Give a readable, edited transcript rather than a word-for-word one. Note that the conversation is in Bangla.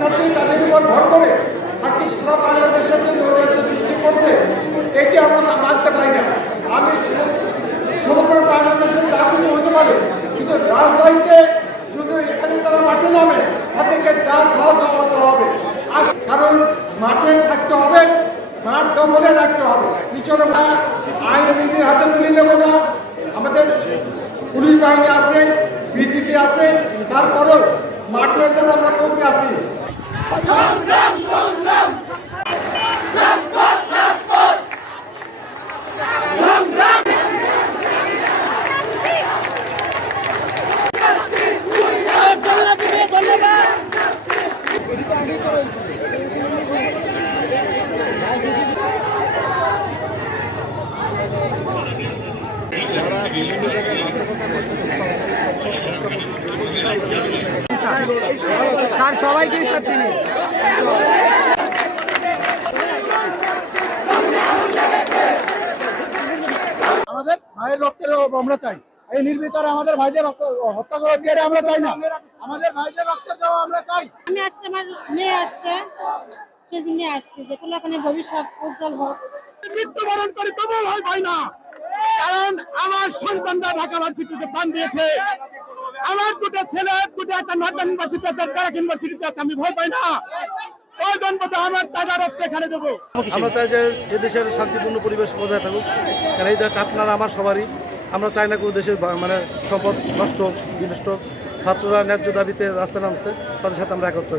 শিক্ষার্থী তাদের উপর ভর করে আজকে সারা বাংলাদেশের জন্য সৃষ্টি করছে, এটি আমরা মানতে পারি না। আমি সমগ্র বাংলাদেশের যা কিছু হতে পারে, কিন্তু রাজধানীতে যদি এখানে তারা মাঠে নামে তাদেরকে যা খাওয়া জমাতে হবে, কারণ মাঠে থাকতে হবে, মাঠ দখলে রাখতে হবে। পিছনে আইন নিজের হাতে তুলে নেব না। আমাদের পুলিশ বাহিনী আছে, বিজিবি আছে, তারপরেও মাঠে যেন আমরা কমে আসি। স্যার সবাইকে স্যার তিনি আমাদের ভাইয়ের রক্তের আমরা চাই, এই নির্বিচারে আমাদের ভাইদের হত্যা করার চেয়ে আমরা চাই না, আমাদের ভাইদের রক্তের দেওয়া আমরা চাই। আমি আসছে, আমার মেয়ে আসছে, সেজন্য আসছে যে কোলাপানে ভবিষ্যৎ উজ্জ্বল হোক। মৃত্যুবরণ করে তবু ভয় পাই না, কারণ আমার সন্তানরা ঢাকা ভার্সিটিতে প্রাণ দিয়েছে। আমার দুটো ছেলে, দুটো একটা নর্থ ইউনিভার্সিটি, একটা ব্র্যাক ইউনিভার্সিটিতে আছে, আমি ভয় পাই না। আমার টাকা রক্ত এখানে দেবো। আমরা চাই যে এদেশের শান্তিপূর্ণ পরিবেশ বজায় থাকুক, কারণ এই দেশ আপনারা আমার সবারই। আমরা চাই না কোনো দেশের মানে সম্পদ নষ্ট বিনষ্ট। ছাত্ররা ন্যায্য দাবিতে রাস্তায় নামছে, তাদের সাথে আমরা একত্র